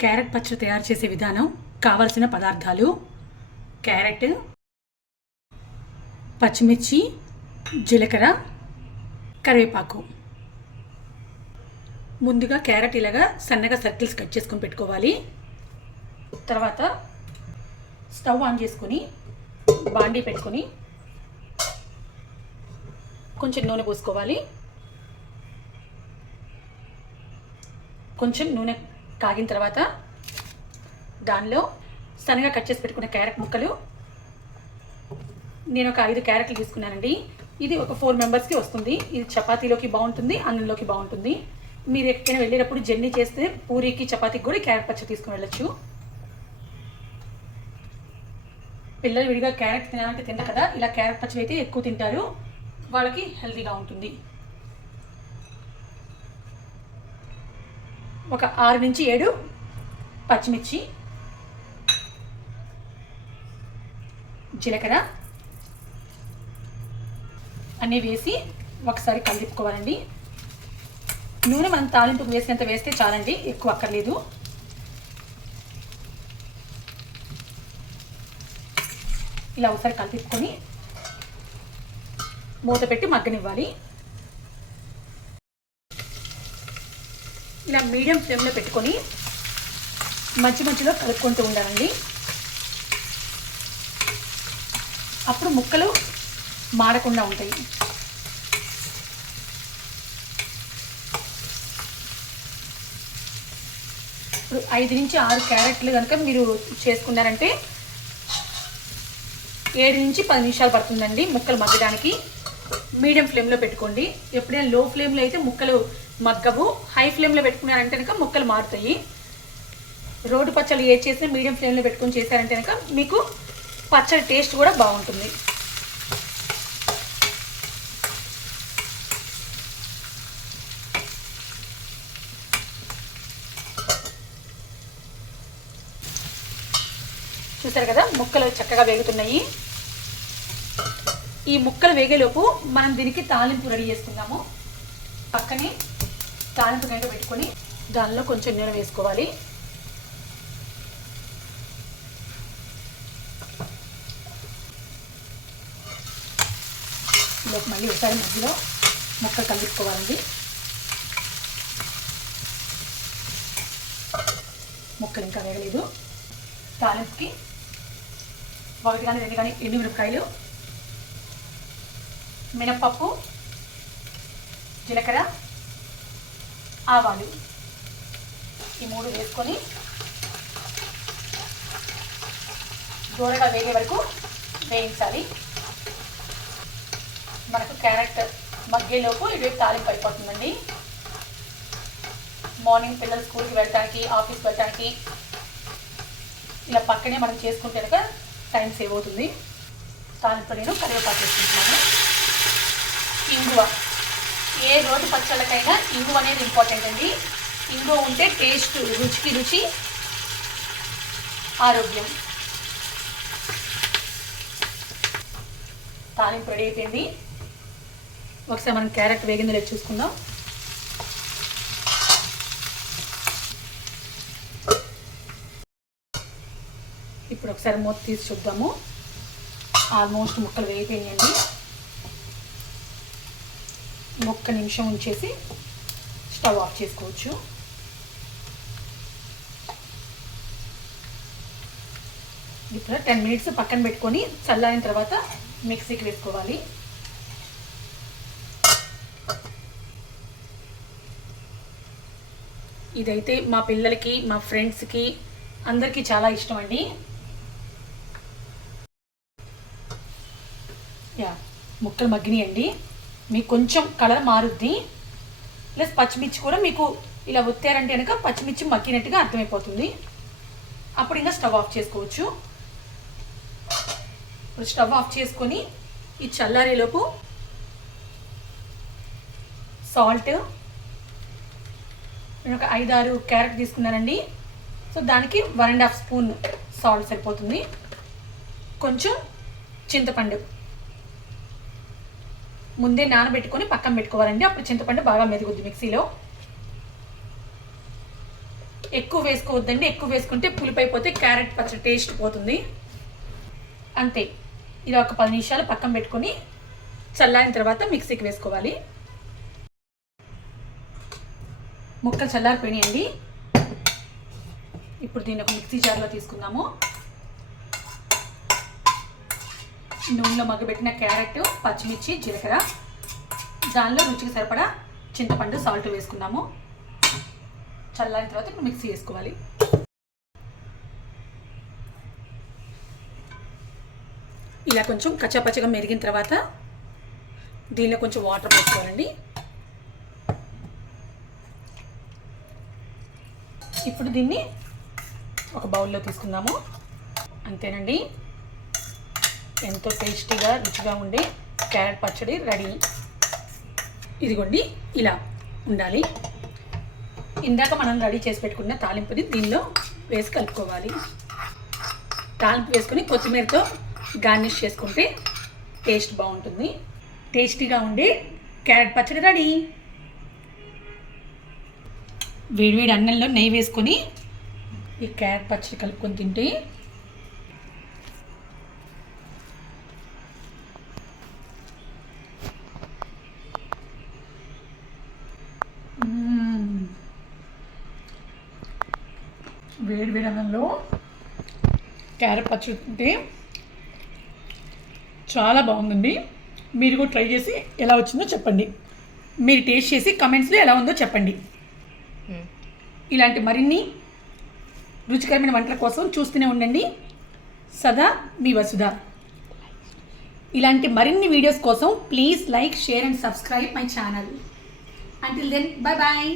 Carrot పచ్చడి తయారు చేసే విధానం కావలసిన పదార్థాలు క్యారెట్ పచ్చిమిర్చి జీలకర్ర కరివేపాకు. ముందుగా క్యారెట్ ఇలాగా సన్నగా సర్కిల్స్ కట్ చేసుకొని పెట్టుకోవాలి. తర్వాత స్టవ్ ఆన్ చేసుకొని బాండీ పెట్టుకొని కొంచెం నూనె పోసుకోవాలి. కొంచెం నూనె కాగిన తర్వాత దానిలో సన్నగా కట్ చేసి పెట్టుకున్న క్యారెట్ ముక్కలు. నేను ఒక ఐదు క్యారెట్లు తీసుకున్నానండి. ఇది ఒక ఫోర్ మెంబర్స్కి వస్తుంది. ఇది చపాతీలోకి బాగుంటుంది అన్నంలోకి బాగుంటుంది. మీరు ఎక్కడికైనా వెళ్ళేటప్పుడు జర్నీ చేస్తే పూరీకి చపాతీకి కూడా క్యారెట్ పచ్చడి తీసుకుని వెళ్ళచ్చు. పిల్లలు విడిగా క్యారెట్ తినాలంటే తింటారు కదా ఇలా క్యారెట్ పచ్చడి అయితే ఎక్కువ తింటారు. వాళ్ళకి హెల్తీగా ఉంటుంది. ఒక ఆరు నుంచి ఏడు పచ్చిమిర్చి జీలకర్ర అన్నీ వేసి ఒకసారి కలిపుకోవాలండి. నూనె మనం తాలింపుకు వేసినంత వేస్తే చాలండి ఎక్కువ అక్కర్లేదు. ఇలా ఒకసారి కలిపుకొని మూత పెట్టి మగ్గనివ్వాలి. ఇలా మీడియం ఫ్లేమ్లో పెట్టుకొని మధ్య మధ్యలో కలుపుకుంటూ ఉండాలండి. అప్పుడు ముక్కలు మాడకుండా ఉంటాయి. ఇప్పుడు ఐదు నుంచి ఆరు క్యారెట్లు కనుక మీరు చేసుకున్నారంటే ఏడు నుంచి పది నిమిషాలు పడుతుందండి ముక్కలు మగ్గడానికి. మీడియం ఫ్లేమ్లో పెట్టుకోండి. ఎప్పుడైనా లో ఫ్లేమ్లో అయితే ముక్కలు మగ్గవు. హై ఫ్లేమ్లో పెట్టుకున్నారంటే కనుక ముక్కలు మారుతాయి. రోడ్డు పచ్చళ్ళు ఏ చేసినా మీడియం ఫ్లేమ్లో పెట్టుకొని చేశారంటే కనుక మీకు పచ్చడి టేస్ట్ కూడా బాగుంటుంది. చూసారు కదా? ముక్కలు చక్కగా వేగుతున్నాయి. ఈ ముక్కలు వేగేలోపు మనం దీనికి తాలింపు రెడీ చేసుకుందాము. పక్కనే తాలింపు గంట పెట్టుకొని దానిలో కొంచెం నూనె వేసుకోవాలి. ఇందులోకి మళ్ళీ ఒకసారి మధ్యలో ముక్క కలుపుకోవాలండి ముక్కలు ఇంకా వేగలేదు. తాలింపుకి ఒకటి కానీ రెండు కానీ ఎండు మిరపకాయలు మినప్పప్పు జీలకర్ర ఆవాలు. ఈ మూడు వేసుకొని దూరగా వేగే వరకు వేయించాలి. మనకు క్యారెట్ మగ్గేలోపు ఇటువైపు తాలింపు అయిపోతుందండి. మార్నింగ్ పిల్లలు స్కూల్కి వెళ్ళటానికి ఆఫీస్కి వెళ్ళటానికి ఇలా పక్కనే మనం చేసుకుంటే కనుక టైం సేవ్ అవుతుంది. తాలింపు నేను కరివేపాకు వేసుకుంటున్నాను. ఇంగువ. ఏ రోజు పచ్చళ్ళకైనా ఇంగువ అనేది ఇంపార్టెంట్ అండి. ఇంగువ ఉంటే టేస్ట్ రుచికి రుచి ఆరోగ్యం. తాలింపు రెడీ అయిపోయింది. ఒకసారి మనం క్యారెట్ వేగిందో లేదు చూసుకుందాం. ఇప్పుడు ఒకసారి మూత తీసి చూద్దాము. ఆల్మోస్ట్ ముక్కలు వేగిపోయినాయండి. ఒక్క నిమిషం ఉంచేసి స్టవ్ ఆఫ్ చేసుకోవచ్చు. ఇప్పుడు టెన్ మినిట్స్ పక్కన పెట్టుకొని చల్లారిన తర్వాత మిక్సీకి వేసుకోవాలి. ఇదైతే మా పిల్లలకి మా ఫ్రెండ్స్కి అందరికీ చాలా ఇష్టం అండి. యా ముక్కలు మగ్గినాయండి. మీకు కొంచెం కలర్ మారుద్ది. ప్లస్ పచ్చిమిర్చి కూడా మీకు ఇలా ఒత్తారంటే కనుక పచ్చిమిర్చి మక్కినట్టుగా అర్థమైపోతుంది. అప్పుడు ఇంకా స్టవ్ ఆఫ్ చేసుకోవచ్చు. ఇప్పుడు స్టవ్ ఆఫ్ చేసుకొని ఈ చల్లారేలోపు సాల్ట్. నేను ఒక ఐదు ఆరు క్యారెట్ తీసుకున్నానండి. సో దానికి one and half spoon salt సరిపోతుంది. కొంచెం చింతపండు. ముందే నానబెట్టుకొని పక్కన పెట్టుకోవాలండి. అప్పుడు చింతపండు బాగా మెదుగుద్ది మిక్సీలో. ఎక్కువ వేసుకోవద్దండి. ఎక్కువ వేసుకుంటే పులుపు అయిపోతే క్యారెట్ పచ్చడి టేస్ట్ పోతుంది. అంతే. ఇలా ఒక పది నిమిషాలు పక్కన పెట్టుకొని చల్లారిన తర్వాత మిక్సీకి వేసుకోవాలి. ముక్కలు చల్లారిపోయినాయండి. ఇప్పుడు దీన్ని ఒక మిక్సీ జార్లో తీసుకుందాము. నూనెలో మగ్గబెట్టిన క్యారెట్ పచ్చిమిర్చి జీలకర్ర. దానిలో రుచికి సరిపడా చింతపండు సాల్ట్ వేసుకున్నాము చల్లారిన తర్వాత ఇప్పుడు మిక్సీ వేసుకోవాలి ఇలా కొంచెం కచ్చాపచ్చగా మెరిగిన తర్వాత దీనిలో కొంచెం వాటర్ పోసుకోవాలండి. ఇప్పుడు దీన్ని ఒక బౌల్లో తీసుకుందాము. అంతేనండి. ఎంతో టేస్టీగా రుచిగా ఉండే క్యారెట్ పచ్చడి రెడీ. ఇదిగోండి ఇలా ఉండాలి. ఇందాక మనం రెడీ చేసి పెట్టుకున్న తాలింపుని దీనిలో వేసి కలుపుకోవాలి. తాలింపు వేసుకొని కొత్తిమీరతో గార్నిష్ చేసుకుంటే టేస్ట్ బాగుంటుంది. టేస్టీగా ఉండే క్యారెట్ పచ్చడి రెడీ. వేడివేడి అన్నంలో నెయ్యి వేసుకొని ఈ క్యారెట్ పచ్చడి కలుపుకొని తింటే వేడి వేడి అన్నంలో క్యారెట్ పచ్చడి తింటే చాలా బాగుందండి. మీరు కూడా ట్రై చేసి ఎలా వచ్చిందో చెప్పండి. మీరు టేస్ట్ చేసి కమెంట్స్లో ఎలా ఉందో చెప్పండి. ఇలాంటి మరిన్ని రుచికరమైన వంటల కోసం చూస్తూనే ఉండండి. సదా మీ వసుధ. ఇలాంటి మరిన్ని వీడియోస్ కోసం please like share and subscribe my channel. Until then bye bye